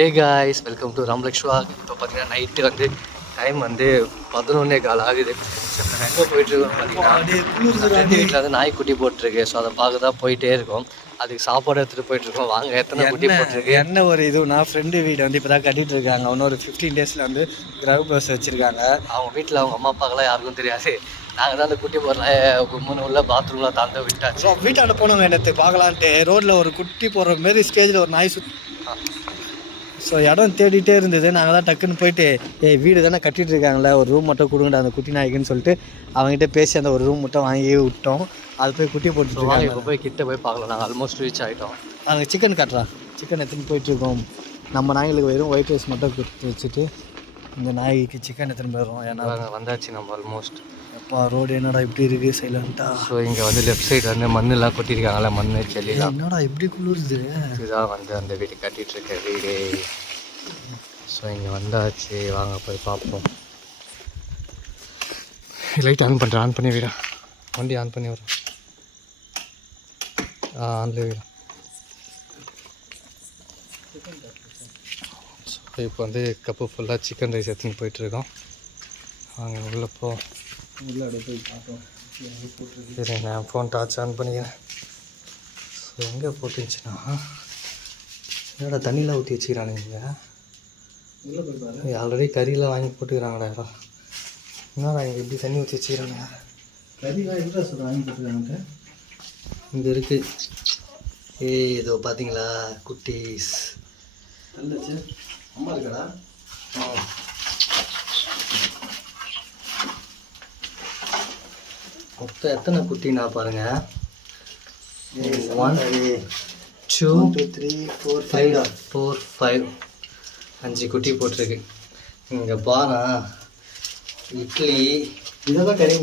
Hey guys, welcome to ராம்லக்ஷ்வா. இப்போ பார்த்தீங்கன்னா நைட்டு வந்து டைம் வந்து 11:15 ஆகுது. ஸோ நம்ம எங்கே போயிட்டுருக்கோம் பார்த்தீங்கன்னா ஃப்ரெண்டு வீட்டில் வந்து நாய் குட்டி போட்டிருக்கு. ஸோ அதை பார்க்க தான் போயிட்டே இருக்கோம். அதுக்கு சாப்பாடு எடுத்துகிட்டு போயிட்டுருக்கோம். வாங்க எத்தனை குட்டி போட்டிருக்கு என்ன ஒரு இதுனா ஃப்ரெண்டு வீடு வந்து இப்போ தான் கட்டிகிட்டு இருக்காங்க. இன்னொரு 15 டேஸில் வந்து கிரக பஸ் வச்சுருக்காங்க. அவங்க வீட்டில் அவங்க அம்மா அப்பாக்கெல்லாம் யாருக்கும் தெரியாது. நாங்கள் தான் அந்த குட்டி போடுற கும்முன்னு உள்ள பாத்ரூமில் தாண்ட விட்டாச்சு. ஸோ வீட்டாண்ட போனோம் என்னத்தை பார்க்கலான்ட்டு ரோட்டில் ஒரு குட்டி போடுற மாரி ஸ்டேஜில் ஒரு நாய் ஸோ இடம் தேடிட்டே இருந்தது. நாங்கள் தான் டக்குன்னு போயிட்டு வீடு தானே கட்டிகிட்டு இருக்காங்களே, ஒரு ரூம் மட்டும் கொடுங்கடா அந்த குட்டி நாய்க்குன்னு சொல்லிட்டு அவங்ககிட்ட பேசி அந்த ஒரு ரூம் மட்டும் வாங்கி விட்டோம். அது போய் குட்டி போட்டுருவாங்க. இப்போ போய் கிட்ட போய் பார்க்கலாம். நாங்கள் ஆல்மோஸ்ட் ரீச் ஆகிட்டோம். நாங்கள் சிக்கன் காட்டுறோம். சிக்கன் எடுத்துன்னு போயிட்டுருக்கோம். நம்ம நாய்களுக்கு வெறும் ஒயிட் ரைஸ் மட்டும் கொடுத்து வச்சுட்டு இந்த நாய்க்கு சிக்கன் எடுத்துன்னு போயிடுறோம். ஏன்னா வந்தாச்சு நம்ம ஆல்மோஸ்ட். அப்பா ரோடு என்னடா இப்படி இருக்குது சைலண்ட்டாக. ஸோ இங்கே வந்து லெஃப்ட் சைடு வந்து மண்ணெல்லாம் கொட்டியிருக்காங்களே, மண் செல்லிலாம். என்னடா இப்படி குளிருது. இதுதான் வந்து அந்த வீடு கட்டிகிட்ருக்க வீடு. ஸோ இங்கே வந்தாச்சு, வாங்க போய் பார்ப்போம். லைட் ஆன் பண்ணுறேன். ஆன் பண்ணி வீடா, வண்டி ஆன் பண்ணி வரும். ஆன்லேயே வீடா. ஸோ இப்போ வந்து கப்பு ஃபுல்லாக சிக்கன் ரைஸ் எடுத்துன்னு போயிட்டுருக்கோம். வாங்க உள்ளே போ. உள்ளே அப்படியே போய் பார்ப்போம். சரி, நான் ஃபோன் டார்ச் ஆன் பண்ணிக்கிறேன். ஸோ எங்கே போட்டுருந்துச்சுன்னா என்னோட தண்ணியில் ஊற்றி வச்சுக்கிறானுங்க. உள்ளே போய் பாரு. ஆல்ரெடி கறியெலாம் வாங்கி போட்டுக்கிறாங்கடா யாரும். என்னடா இங்கே எப்படி தண்ணி ஊற்றி வச்சுக்கிறாங்க. கறிலாம் எவ்வளோ சார் வாங்கி போட்டுருக்காங்க. இங்கே இருக்குது. இதோ பார்த்தீங்களா குட்டீஸ். நல்லச்சு அம்மா இருக்கடா. மொத்தம் எத்தனை குட்டினா பாருங்க. 1 2 3 4 5 5 குட்டி போட்டிருக்கு. இங்கே பாரு, இட்லி இதெல்லாம் கறி.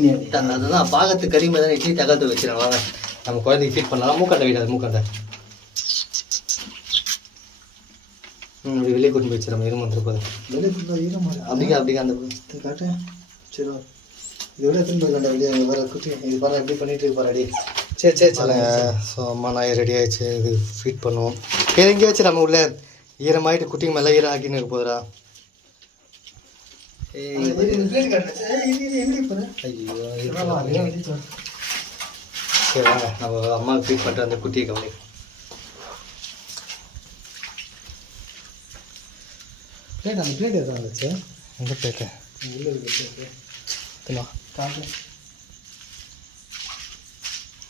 அதுதான் பாகத்து கறி மாதிரி தான் இட்லி தகத்து வச்சுருவாங்க. வாங்க நம்ம குழந்தைக்கு ஃபீட் பண்ணலாம். மூக்கண்டை வீடாது, மூக்கண்டை. இப்படி வெளியே கூட்டி போய் வச்சுருவோம். இருமு வந்துருப்போது வெளியே ஃபுல்லாக ஈரமாக அப்படிங்க அந்த காட்டு. சரி இதோட எத்தனை போயிடலாண்டா வெளியே வர குட்டி. இது பாரு எப்படி பண்ணிட்டு இருக்கு பாரு. அடி சரி. ஸோ அம்மா நாய் ரெடி ஆகிடுச்சு. இது ஃபீட் பண்ணுவோம். வேறு எங்கேயும் வச்சு நம்ம உள்ள ஈரமாயிட்டு குட்டிங்க மேலே ஈரம் ஆக்கின்னு இருக்க போதுரா. ஐயோ சரி வாங்க நம்ம அம்மாவுக்கு ஃபீட் பண்ணிட்டு அந்த குட்டியை கவனி. பிளேட் அந்த பிளேட் எதாவது வந்துச்சு. எந்த பிளேட்டு உள்ளே இருக்கு. காட்டு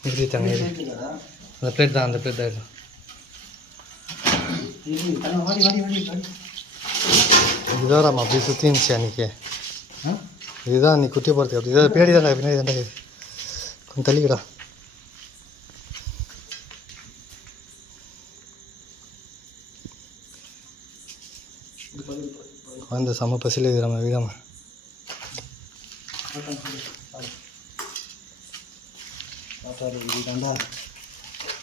இப்படி தாங்க. அந்த பிளேட் தான், அந்த பிளேட் தான். இதுதான் நம்ம அப்படி சுற்றி இருந்துச்சு அன்றைக்கி. இதுதான் நீ குட்டி போகிறதுக்கு அப்படி இதான் பின்னாடி தான்டா இது. கொஞ்சம் தள்ளிக்கடா. அந்த செம்ம பசியில் இது நம்ம வீடாம.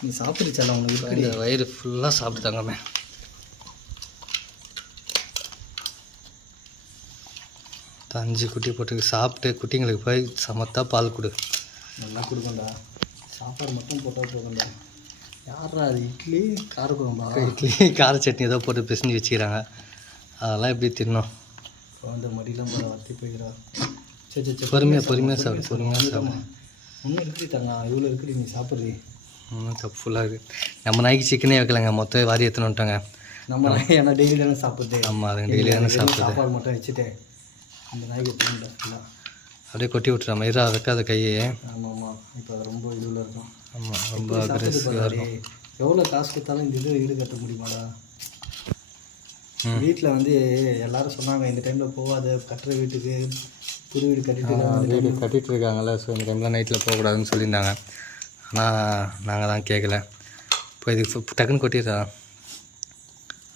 நீ சாப்பிடுச்சால உங்களுக்கு வயிறு ஃபுல்லாக சாப்பிட்டுதாங்கம்மே. அஞ்சு குட்டி போட்டு சாப்பிட்டு குட்டிங்களுக்கு போய் சமத்தா பால் கொடு. நல்லா கொடுக்கண்டா. சாப்பாடு மட்டும் போட்டால் போகண்டா. யாரா அது இட்லி காரக்குழம்பா? இட்லி கார சட்னி ஏதோ போட்டு பிசைஞ்சு வச்சுக்கிறாங்க. அதெல்லாம் எப்படி தின்னோம். அந்த மடியெல்லாம் வத்தி போய்கிறா. சரி பொறுமையாக சாப்பிடு. ஒன்றும் இருக்குது தாங்க, இவ்வளோ இருக்குது. நீ சாப்பிட்றீ. கப் ஃபுல்லாக இருக்குது. நம்ம நாய்க்கு சிக்கனே வைக்கலாங்க, மொத்தம் வாரி எடுத்துன்னு வந்துட்டாங்க. நம்ம நாய் ஏன்னா டெய்லி தானே சாப்பிடுது. ஆமாம், அது டெய்லி தானே சாப்பிடுது. சாப்பாடு மட்டும் வச்சுட்டு அந்த நாய்க்கு எடுத்துக்கிட்டா அப்படியே கொட்டி விட்டுறாம இரா வைக்காத கையே. ஆமாம், இப்போ அது ரொம்ப இதுவில் இருக்கும். ஆமாம், ரொம்ப அக்ரெசிவாக இருக்கும். எவ்வளோ காசு கொடுத்தாலும் இந்த இது ஈடுகட்ட முடியுமாடா. வீட்டில் வந்து எல்லோரும் சொன்னாங்க இந்த டைமில் போகாத, கட்டுற வீட்டுக்கு புது வீடு கட்டிகிட்டு இருக்காங்கல்ல. ஸோ இந்த டைமில் நைட்டில் போகக்கூடாதுன்னு சொல்லியிருந்தாங்க. ஆனால் நாங்கள் தான் கேட்கல. இப்போ இதுக்கு டக்குன்னு கொட்டிடுறா.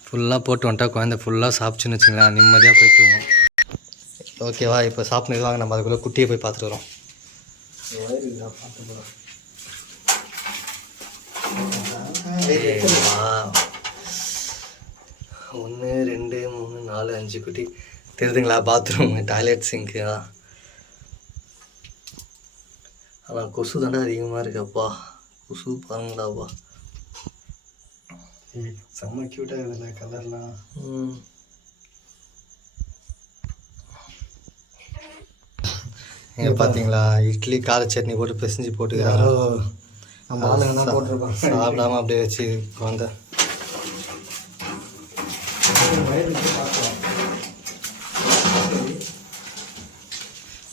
ஃபுல்லாக போட்டு வந்துட்டா குழந்தை ஃபுல்லாக சாப்பிச்சுன்னு வச்சுங்களேன், நிம்மதியாக போய் தூங்கும். ஓகேவா? இப்போ சாப்பிட்டு வாங்க, நம்ம அதுக்குள்ளே குட்டியை போய் பார்த்துட்டு வரோம். ஒன்று 2 3 4 5 குட்டி தெரியுதுங்களா? Bathroom, toilet, sink. ஆனால் கொசு தானே அதிகமாக இருக்குப்பா. கொசு பாருங்களாப்பா. செம்ம க்யூட்டாக இருக்குதுல்ல கலர்லாம். இங்கே பார்த்தீங்களா இட்லி கார சட்னி போட்டு பிசைஞ்சு போட்டுக்கிறாங்க. நம்ம ஆளுங்கன்னா போட்டிருப்பாங்க. சாப்பிடாம அப்படியே வச்சு வந்த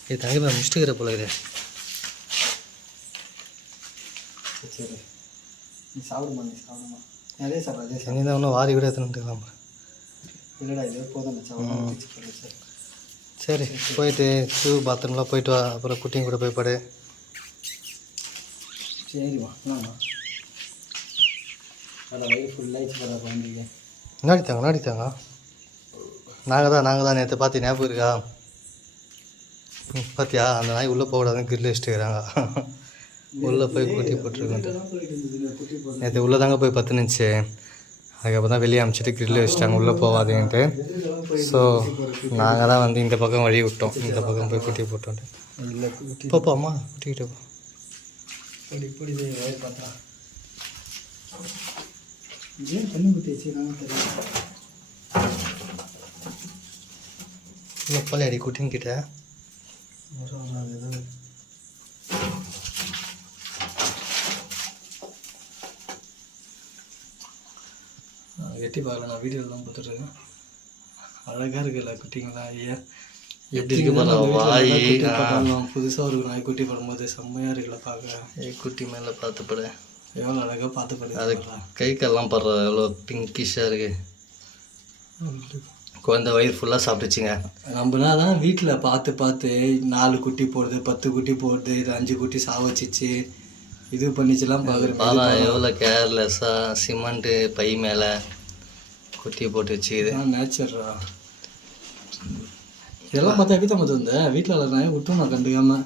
இது தங்கப்பா முடிச்சுக்கிற போல இது. சரி நீ சாப்பிடுமா நிறைய சாப்பிடாதே. செஞ்சு தான் ஒன்றும் வாரி கூட எடுத்துன்னு இல்லைடா இதே போதும் சாப்பிட. சரி போயிட்டு ஷூ பாத்ரூம்லாம் போயிட்டு வா. அப்புறம் குட்டிங்க கூட போய் படு. சரிம்மா என்னம்மா அதில் வயிறு ஃபுல்லாகிடுச்சு போகிறா குழந்தைங்க. முன்னாடி தாங்க நாங்கள் தான் நேற்று பார்த்து ஞாபகம் இருக்கா? பார்த்தியா அந்த நாய் உள்ளே போகக்கூடாதுன்னு கிரில் வச்சுட்டுக்கிறாங்க. உள்ளே போய் குட்டி போட்டுருக்கோன்ட்டு நேற்று உள்ளே தாங்க போய் பத்துனுச்சு. அதுக்கப்புறம் தான் வெளியே அனுப்பிச்சிட்டு கிரில் வச்சுட்டாங்க உள்ளே போகாதேன்ட்டு. ஸோ நாங்கள் தான் வந்து இந்த பக்கம் வழி விட்டோம். இந்த பக்கம் போய் குட்டி போட்டோன்ட்டு. இல்லை குட்டி போப்பா அம்மா குட்டிக்கிட்ட போ. இப்படி வயிறு பார்த்தா ஏன் தண்ணி ஊற்றி வச்சுக்கிறாங்க தெரியல. இல்லை போல அடி குட்டிங்கிட்ட வெட்டி பார்க்கல. நான் வீடியோவில் தான் கொடுத்துட்ருக்கேன். அழகாக இருக்குல்ல குட்டிங்களா? ஐயா எப்படி இருக்கு பாரு வாய். புதுசாக ஒரு நாய் குட்டி படும்போது செம்மையாக இருக்குல்ல பார்க்க. குட்டி மேலே பார்த்து படு. எவ்வளோ அழகாக பார்த்து படு. அது கை கால்லாம் படுற எவ்வளோ பிங்கிஷாக இருக்கு. குழந்தை வயிறு ஃபுல்லாக சாப்பிட்டுச்சுங்க. நம்மனா தான் வீட்டில் பார்த்து 4 குட்டி போடுது 10 குட்டி போடுது இது 5 குட்டி சாவச்சிச்சு இது பண்ணிச்சுலாம் பார்க்குறேன். பாலா எவ்வளோ கேர்லெஸ்ஸாக சிமெண்ட்டு பை மேலே குட்டி போட்டு வச்சு. இது நேச்சர்ரா. இதெல்லாம் பார்த்தா எப்படி தான் வந்து வீட்டில் வளர்றாங்க விட்டும் நான் கண்டுக்காமல்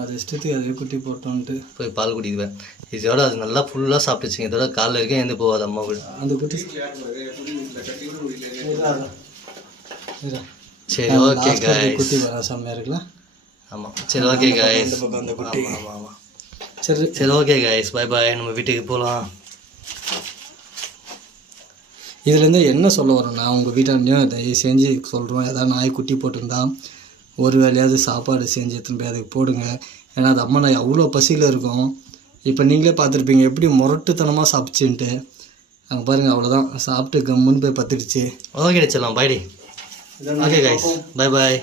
அது இஷ்டத்துக்கு அதே குட்டி போட்டோன்ட்டு போய் பால் குடிக்குவேன். இதோட அது நல்லா ஃபுல்லாக சாப்பிட்டுச்சுங்க. இதோட காலைல வரைக்கும் எந்த போகாது அம்மா கூட. அந்த குட்டி சரி ஓகே காய்ஸ். குட்டி வர செம்மையாக இருக்குல்ல. ஆமாம் சரி ஓகே காய்ஸ். இந்த பக்கம் அந்த குட்டி. ஆமாம் சரி ஓகே காய்ஸ் பாய் பாய். நம்ம வீட்டுக்கு போகலாம். இதுலேருந்து என்ன சொல்ல வரோம்னா உங்கள் வீட்டாண்டையும் தயவு செஞ்சு சொல்கிறோம். ஏதாவது நாய் குட்டி போட்டிருந்தா ஒரு வேலையாவது சாப்பாடு செஞ்சு எடுத்துன்னு போய் அதுக்கு போடுங்க. ஏன்னா அது அம்மா நாய் அவ்வளோ பசியில் இருக்கும். இப்போ நீங்களே பார்த்துருப்பீங்க எப்படி முரட்டுத்தனமாக சாப்பிச்சுன்ட்டு. அங்கே பாருங்கள் அவ்வளோதான் சாப்பிட்டு கம்முன்னு போய் பத்துடுச்சு. ஓகே செல்லாம் பாய்டி. ஓகே கைஸ் பாய் பாய்.